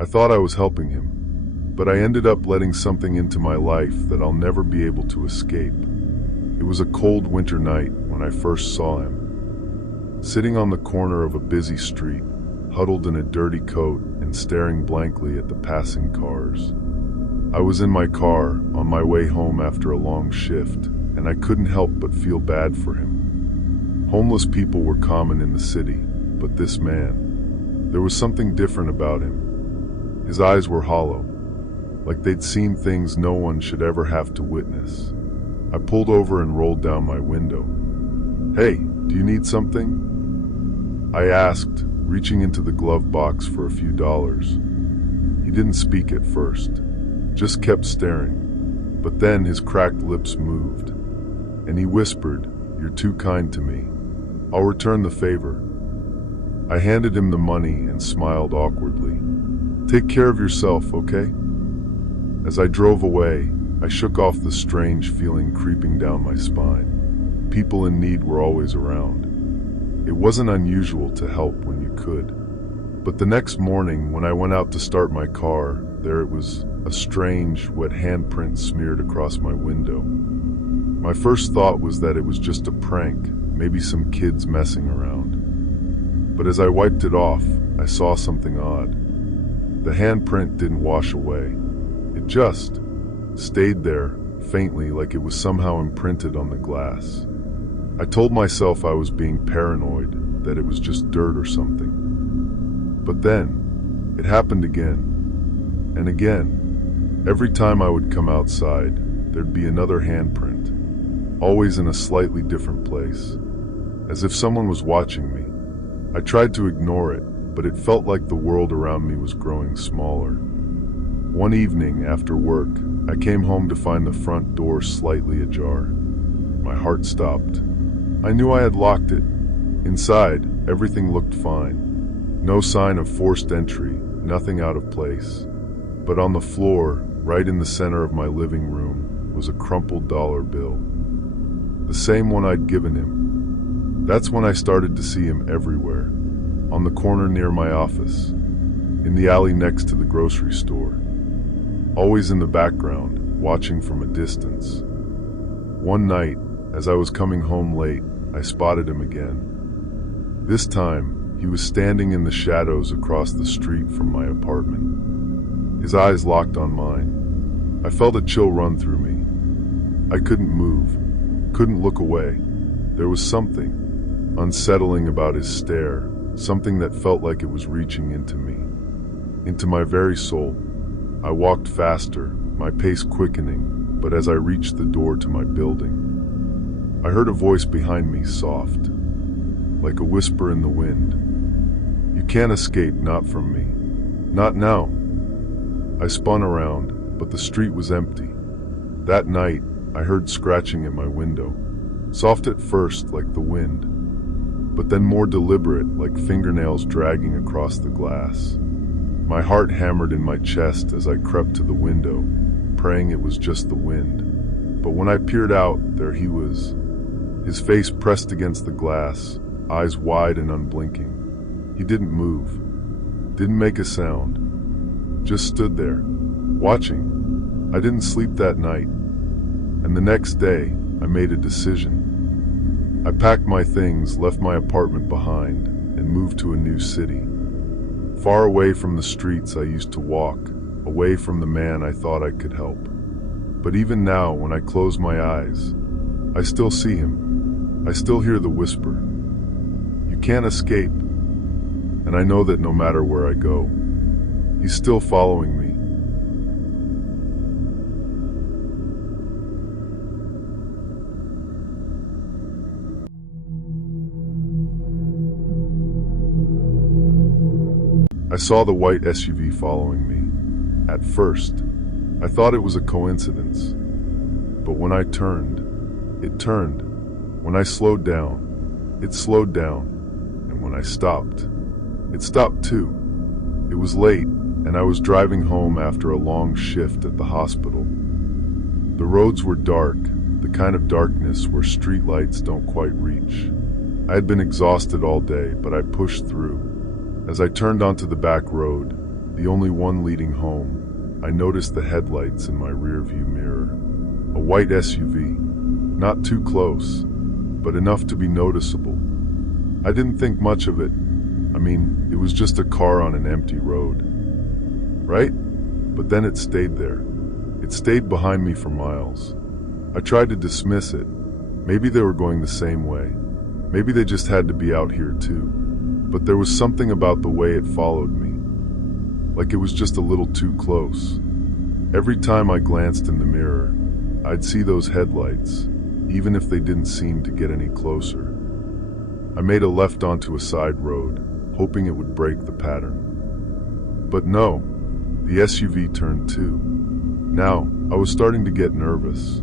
I thought I was helping him, but I ended up letting something into my life that I'll never be able to escape. It was a cold winter night when I first saw him, sitting on the corner of a busy street, huddled in a dirty coat and staring blankly at the passing cars. I was in my car on my way home after a long shift, and I couldn't help but feel bad for him. Homeless people were common in the city, but this man, there was something different about him. His eyes were hollow, like they'd seen things no one should ever have to witness. I pulled over and rolled down my window. "Hey, do you need something?" I asked, reaching into the glove box for a few dollars. He didn't speak at first, just kept staring, but then his cracked lips moved, and he whispered, "You're too kind to me. I'll return the favor." I handed him the money and smiled awkwardly. "Take care of yourself, okay?" As I drove away, I shook off the strange feeling creeping down my spine. People in need were always around. It wasn't unusual to help when you could. But the next morning, when I went out to start my car, there it was, a strange, wet handprint smeared across my window. My first thought was that it was just a prank, maybe some kids messing around. But as I wiped it off, I saw something odd. The handprint didn't wash away. It just stayed there, faintly, like it was somehow imprinted on the glass. I told myself I was being paranoid, that it was just dirt or something. But then, it happened again, and again. Every time I would come outside, there'd be another handprint, always in a slightly different place, as if someone was watching me. I tried to ignore it, but it felt like the world around me was growing smaller. One evening after work, I came home to find the front door slightly ajar. My heart stopped. I knew I had locked it. Inside, everything looked fine. No sign of forced entry, nothing out of place. But on the floor, right in the center of my living room, was a crumpled dollar bill. The same one I'd given him. That's when I started to see him everywhere. On the corner near my office, in the alley next to the grocery store. Always in the background, watching from a distance. One night, as I was coming home late, I spotted him again. This time, he was standing in the shadows across the street from my apartment. His eyes locked on mine. I felt a chill run through me. I couldn't move, couldn't look away. There was something unsettling about his stare, something that felt like it was reaching into me, into my very soul. I walked faster, my pace quickening, but as I reached the door to my building, I heard a voice behind me, soft, like a whisper in the wind. "You can't escape, not from me. Not now." I spun around, but the street was empty. That night, I heard scratching at my window, soft at first like the wind, but then more deliberate like fingernails dragging across the glass. My heart hammered in my chest as I crept to the window, praying it was just the wind. But when I peered out, there he was, his face pressed against the glass, eyes wide and unblinking. He didn't move, didn't make a sound, just stood there, watching. I didn't sleep that night, and the next day, I made a decision. I packed my things, left my apartment behind, and moved to a new city. Far away from the streets I used to walk, away from the man I thought I could help. But even now, when I close my eyes, I still see him. I still hear the whisper. "You can't escape." And I know that no matter where I go, he's still following me. I saw the white SUV following me. At first, I thought it was a coincidence. But when I turned, it turned. When I slowed down, it slowed down. And when I stopped, it stopped too. It was late, and I was driving home after a long shift at the hospital. The roads were dark, the kind of darkness where streetlights don't quite reach. I had been exhausted all day, but I pushed through. As I turned onto the back road, the only one leading home, I noticed the headlights in my rearview mirror. A white SUV, not too close, but enough to be noticeable. I didn't think much of it. I mean, it was just a car on an empty road, right? But then it stayed there. It stayed behind me for miles. I tried to dismiss it. Maybe they were going the same way. Maybe they just had to be out here too. But there was something about the way it followed me. Like it was just a little too close. Every time I glanced in the mirror, I'd see those headlights, even if they didn't seem to get any closer. I made a left onto a side road, hoping it would break the pattern. But no, the SUV turned too. Now, I was starting to get nervous.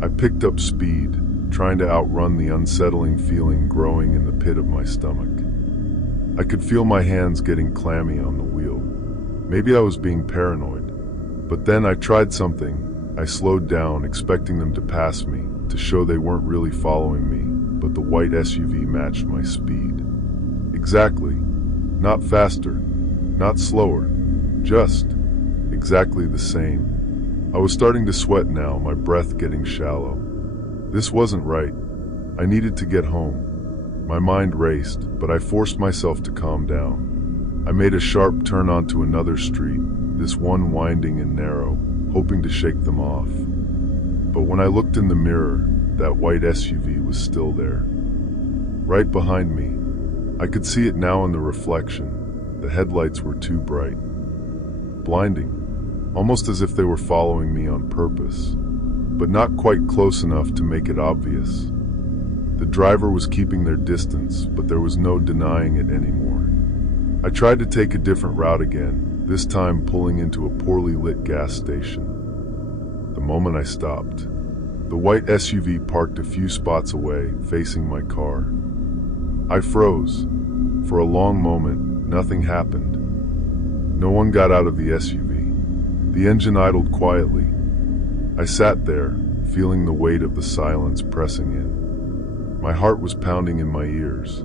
I picked up speed, trying to outrun the unsettling feeling growing in the pit of my stomach. I could feel my hands getting clammy on the wheel. Maybe I was being paranoid. But then I tried something. I slowed down, expecting them to pass me, to show they weren't really following me, but the white SUV matched my speed. Exactly. Not faster, not slower, just exactly the same. I was starting to sweat now, my breath getting shallow. This wasn't right. I needed to get home. My mind raced, but I forced myself to calm down. I made a sharp turn onto another street, this one winding and narrow, hoping to shake them off. But when I looked in the mirror, that white SUV was still there. Right behind me. I could see it now in the reflection. The headlights were too bright. Blinding, almost as if they were following me on purpose, but not quite close enough to make it obvious. The driver was keeping their distance, but there was no denying it anymore. I tried to take a different route again, this time pulling into a poorly lit gas station. The moment I stopped, the white SUV parked a few spots away, facing my car. I froze. For a long moment, nothing happened. No one got out of the SUV. The engine idled quietly. I sat there, feeling the weight of the silence pressing in. My heart was pounding in my ears.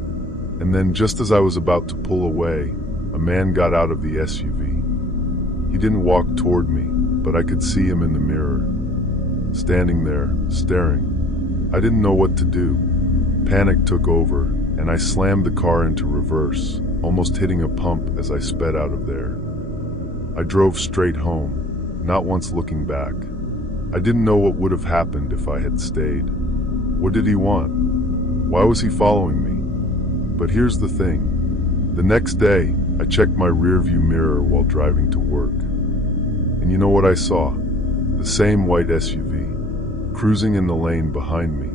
And then, just as I was about to pull away, a man got out of the SUV. He didn't walk toward me, but I could see him in the mirror, standing there, staring. I didn't know what to do. Panic took over, and I slammed the car into reverse, almost hitting a pump as I sped out of there. I drove straight home, not once looking back. I didn't know what would have happened if I had stayed. What did he want? Why was he following me? But here's the thing. The next day, I checked my rearview mirror while driving to work. And you know what I saw? The same white SUV, cruising in the lane behind me.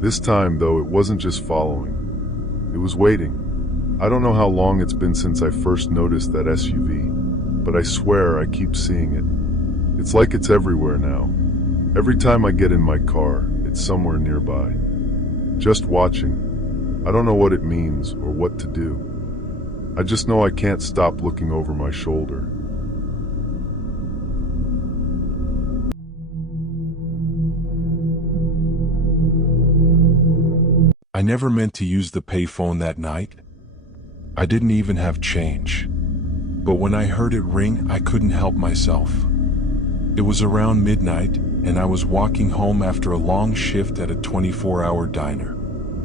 This time, though, it wasn't just following. It was waiting. I don't know how long it's been since I first noticed that SUV, but I swear I keep seeing it. It's like it's everywhere now. Every time I get in my car, it's somewhere nearby. Just watching. I don't know what it means or what to do. I just know I can't stop looking over my shoulder. I never meant to use the payphone that night. I didn't even have change. But when I heard it ring, I couldn't help myself. It was around midnight, and I was walking home after a long shift at a 24-hour diner.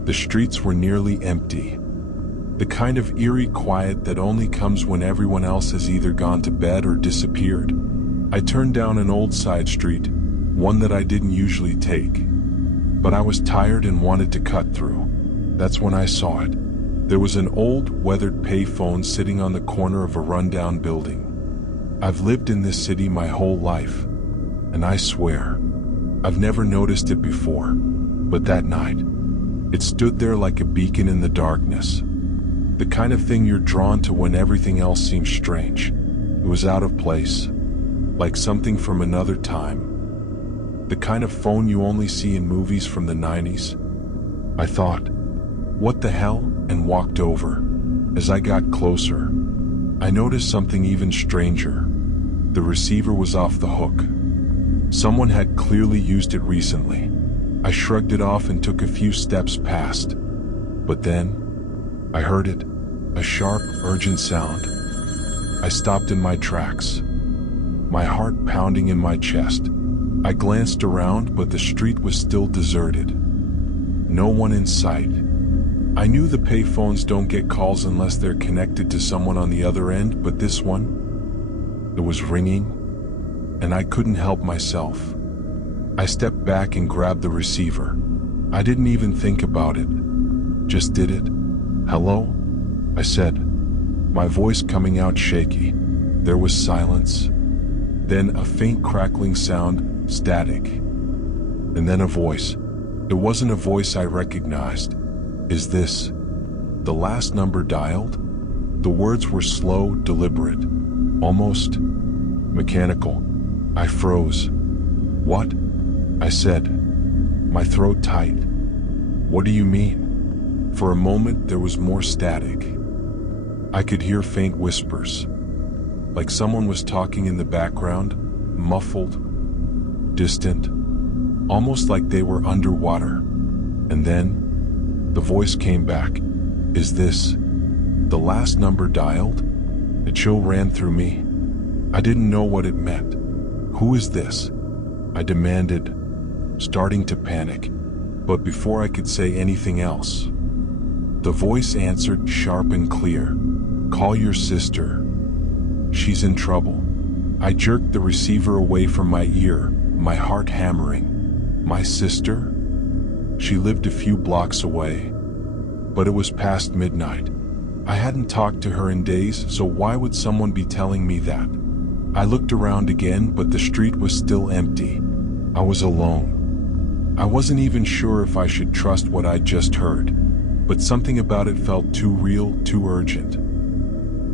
The streets were nearly empty. The kind of eerie quiet that only comes when everyone else has either gone to bed or disappeared. I turned down an old side street, one that I didn't usually take. But I was tired and wanted to cut through. That's when I saw it. There was an old, weathered payphone sitting on the corner of a rundown building. I've lived in this city my whole life, and I swear, I've never noticed it before. But that night, it stood there like a beacon in the darkness. The kind of thing you're drawn to when everything else seems strange. It was out of place, like something from another time. The kind of phone you only see in movies from the 90s. I thought, what the hell, and walked over. As I got closer, I noticed something even stranger. The receiver was off the hook. Someone had clearly used it recently. I shrugged it off and took a few steps past. But then, I heard it, a sharp, urgent sound. I stopped in my tracks, my heart pounding in my chest. I glanced around, but the street was still deserted. No one in sight. I knew the payphones don't get calls unless they're connected to someone on the other end, but this one, it was ringing, and I couldn't help myself. I stepped back and grabbed the receiver. I didn't even think about it, just did it. "Hello?" I said, my voice coming out shaky. There was silence, then a faint crackling sound, static, and then a voice. It wasn't a voice I recognized. "Is this the last number dialed?" The words were slow, deliberate, almost mechanical. I froze. "What?" I said, my throat tight. "What do you mean?" For a moment there was more static. I could hear faint whispers, like someone was talking in the background, muffled, distant, almost like they were underwater. And then the voice came back. "Is this the last number dialed?" A chill ran through me. I didn't know what it meant. "Who is this?" I demanded, starting to panic. But before I could say anything else, the voice answered sharp and clear. "Call your sister. She's in trouble." I jerked the receiver away from my ear, my heart hammering. My sister? She lived a few blocks away, but it was past midnight. I hadn't talked to her in days, so why would someone be telling me that? I looked around again, but the street was still empty. I was alone. I wasn't even sure if I should trust what I'd just heard, but something about it felt too real, too urgent.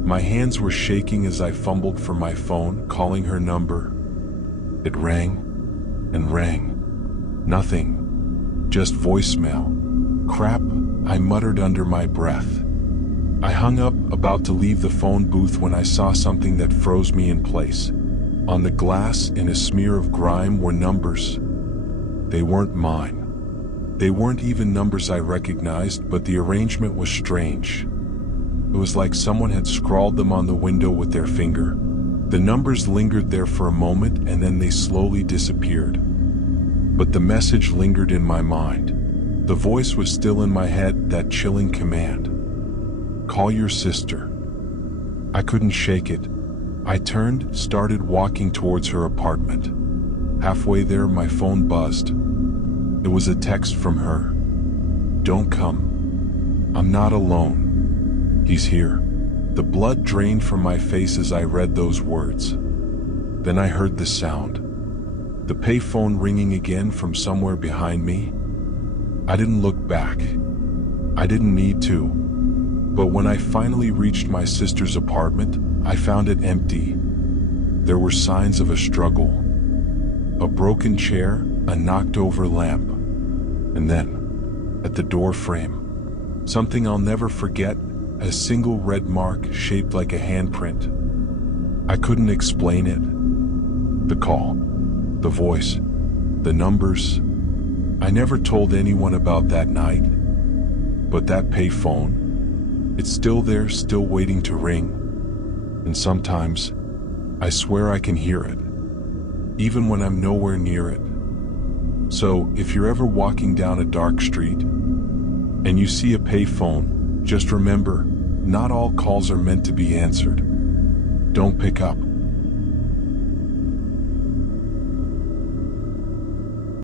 My hands were shaking as I fumbled for my phone, calling her number. It rang and rang. Nothing. Just voicemail. "Crap," I muttered under my breath. I hung up, about to leave the phone booth, when I saw something that froze me in place. On the glass, in a smear of grime, were numbers. They weren't mine. They weren't even numbers I recognized, but the arrangement was strange. It was like someone had scrawled them on the window with their finger. The numbers lingered there for a moment, and then they slowly disappeared. But the message lingered in my mind. The voice was still in my head, that chilling command. "Call your sister." I couldn't shake it. I turned, started walking towards her apartment. Halfway there, my phone buzzed. It was a text from her. "Don't come. I'm not alone. He's here." The blood drained from my face as I read those words. Then I heard the sound. The payphone ringing again from somewhere behind me. I didn't look back. I didn't need to. But when I finally reached my sister's apartment, I found it empty. There were signs of a struggle. A broken chair, a knocked-over lamp. And then, at the door frame, something I'll never forget, a single red mark shaped like a handprint. I couldn't explain it. The call, the voice, the numbers. I never told anyone about that night. But that payphone, it's still there, still waiting to ring. And sometimes, I swear I can hear it, even when I'm nowhere near it. So, if you're ever walking down a dark street, and you see a payphone, just remember, not all calls are meant to be answered. Don't pick up.